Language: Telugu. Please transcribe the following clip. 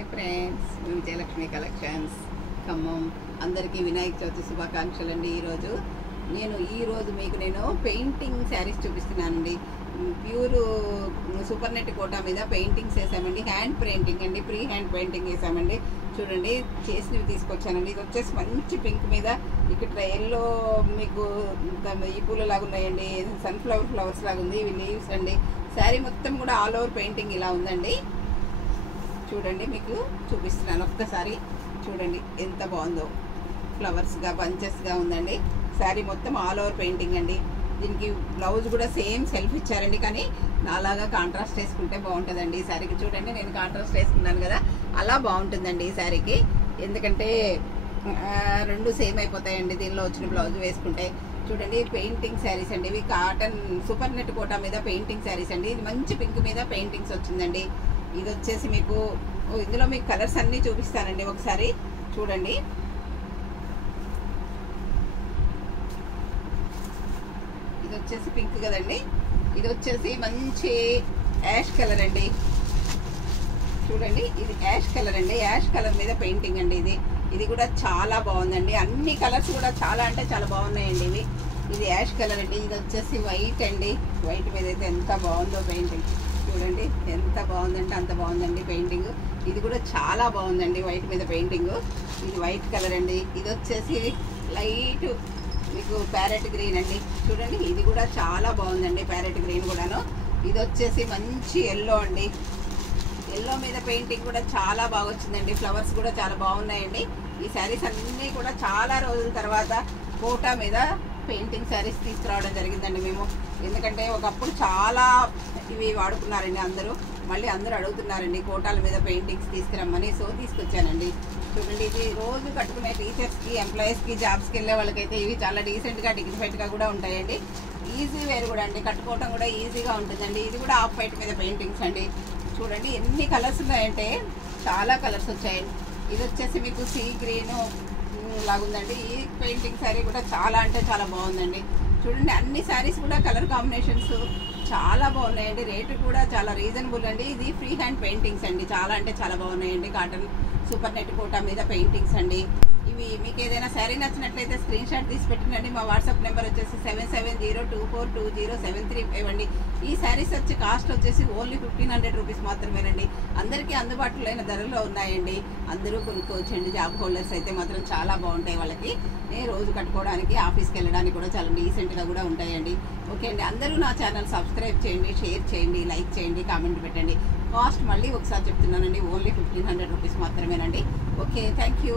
Hi friends, Vijayalakshmi collections Khammam. అందరికీ వినాయక చవితి శుభాకాంక్షలు అండి. ఈరోజు మీకు నేను పెయింటింగ్ శారీస్ చూపిస్తున్నానండి. ప్యూర్ సూపర్ నెట్ కోటా మీద పెయింటింగ్స్ వేసామండి. హ్యాండ్ పెయింటింగ్ అండి, ప్రీ హ్యాండ్ పెయింటింగ్ వేసామండి. చూడండి, చేసినవి తీసుకొచ్చానండి. ఇది వచ్చేసి మంచి పింక్ మీద ఇక్కడ ఎల్లో మీకు ఈ పూల లాగా ఉన్నాయండి. సన్ఫ్లవర్ ఫ్లవర్స్ లాగా ఉంది. ఇవి లీవ్స్ అండి. శారీ మొత్తం కూడా ఆల్ ఓవర్ పెయింటింగ్ ఇలా ఉందండి. చూడండి, మీకు చూపిస్తున్నాను. ఒక్కసారి చూడండి ఎంత బాగుందో. ఫ్లవర్స్గా బంచెస్గా ఉందండి. శారీ మొత్తం ఆల్ ఓవర్ పెయింటింగ్ అండి. దీనికి బ్లౌజ్ కూడా సేమ్ సెల్ఫ్ ఇచ్చారండి, కానీ నాలాగా కాంట్రాస్ట్ వేసుకుంటే బాగుంటుందండి ఈ శారీకి. చూడండి, నేను కాంట్రాస్ట్ వేసుకున్నాను కదా, అలా బాగుంటుందండి ఈ శారీకి. ఎందుకంటే రెండు సేమ్ అయిపోతాయండి దీనిలో వచ్చిన బ్లౌజ్ వేసుకుంటే. చూడండి, పెయింటింగ్ శారీస్ అండి ఇవి. కాటన్ సూపర్ నెట్ కోటా మీద పెయింటింగ్ శారీస్ అండి. ఇది మంచి పింక్ మీద పెయింటింగ్స్ వచ్చిందండి. ఇది వచ్చేసి మీకు ఇందులో మీకు కలర్స్ అన్నీ చూపిస్తానండి. ఒకసారి చూడండి. ఇది వచ్చేసి పింక్ కదండి. ఇది వచ్చేసి మంచి యాష్ కలర్ అండి. చూడండి, ఇది యాష్ కలర్ అండి. యాష్ కలర్ మీద పెయింటింగ్ అండి ఇది. ఇది కూడా చాలా బాగుందండి. అన్ని కలర్స్ కూడా చాలా అంటే చాలా బాగున్నాయండి ఇవి. ఇది యాష్ కలర్ అండి. ఇది వచ్చేసి వైట్ అండి. వైట్ మీద అయితే ఎంత బాగుందో పెయింటింగ్. చూడండి, ఎంత బాగుందంటే అంత బాగుందండి పెయింటింగ్. ఇది కూడా చాలా బాగుందండి వైట్ మీద పెయింటింగ్. ఇది వైట్ కలర్ అండి. ఇది వచ్చేసి లైట్ మీకు ప్యారెట్ గ్రీన్ అండి. చూడండి, ఇది కూడా చాలా బాగుందండి ప్యారెట్ గ్రీన్ కూడాను. ఇది వచ్చేసి మంచి ఎల్లో అండి. ఎల్లో మీద పెయింటింగ్ కూడా చాలా బాగా వచ్చిందండి. ఫ్లవర్స్ కూడా చాలా బాగున్నాయండి. ఈ శారీస్ అన్నీ కూడా చాలా రోజుల తర్వాత కోటా మీద పెయింటింగ్ శారీస్ తీసుకురావడం జరిగిందండి మేము. ఎందుకంటే ఒకప్పుడు చాలా ఇవి వాడుకున్నారండి అందరూ. మళ్ళీ అందరూ అడుగుతున్నారండి కోటాల మీద పెయింటింగ్స్ తీసుకురమ్మని. సో తీసుకొచ్చానండి. చూడండి, ఇది రోజు కట్టుకునే టీచర్స్కి, ఎంప్లాయీస్కి, జాబ్స్కి వెళ్ళే వాళ్ళకైతే ఇవి చాలా డీసెంట్గా డిగ్నిఫైడ్గా కూడా ఉంటాయండి. ఈజీ వేర్ కూడా అండి, కట్టుకోవటం కూడా ఈజీగా ఉంటుందండి. ఇది కూడా ఆఫ్ వైట్ మీద పెయింటింగ్స్ అండి. చూడండి, ఎన్ని కలర్స్ ఉన్నాయంటే చాలా కలర్స్ వచ్చాయండి. ఇది వచ్చేసి మీకు సీ గ్రీన్ లాగుందండి. ఈ పెయింటింగ్ శారీ కూడా చాలా అంటే చాలా బాగుందండి. చూడండి, అన్ని శారీస్ కూడా కలర్ కాంబినేషన్స్ చాలా బాగున్నాయండి. రేటు కూడా చాలా రీజనబుల్ అండి. ఇది ఫ్రీ హ్యాండ్ పెయింటింగ్స్ అండి. చాలా అంటే చాలా బాగున్నాయండి. కాటన్ సూపర్ నెట్ కోటా మీద పెయింటింగ్స్ అండి ఇవి. మీకు ఏదైనా శారీ నచ్చినట్లయితే స్క్రీన్ షాట్ తీసి పెట్టండి. మా వాట్సాప్ నెంబర్ వచ్చేసి 7702420735 అండి. ఈ శారీస్ వచ్చి కాస్ట్ వచ్చేసి ఓన్లీ 1500 రూపీస్ మాత్రమేనండి. అందరికీ అందుబాటులో అయిన ధరల్లో ఉన్నాయండి. అందరూ కొనుక్కోవచ్చండి. జాబ్ హోల్డర్స్ అయితే మాత్రం చాలా బాగుంటాయి. వాళ్ళకి రోజు కట్టుకోవడానికి, ఆఫీస్కి వెళ్ళడానికి కూడా చాలా డీసెంట్గా కూడా ఉంటాయండి. ఓకే అండి, అందరూ నా ఛానల్ సబ్స్క్రైబ్ చేయండి, షేర్ చేయండి, లైక్ చేయండి, కామెంట్ పెట్టండి. కాస్ట్ మళ్ళీ ఒకసారి చెప్తున్నానండి, ఓన్లీ 1500 రూపీస్ మాత్రమేనండి. Okay, thank you.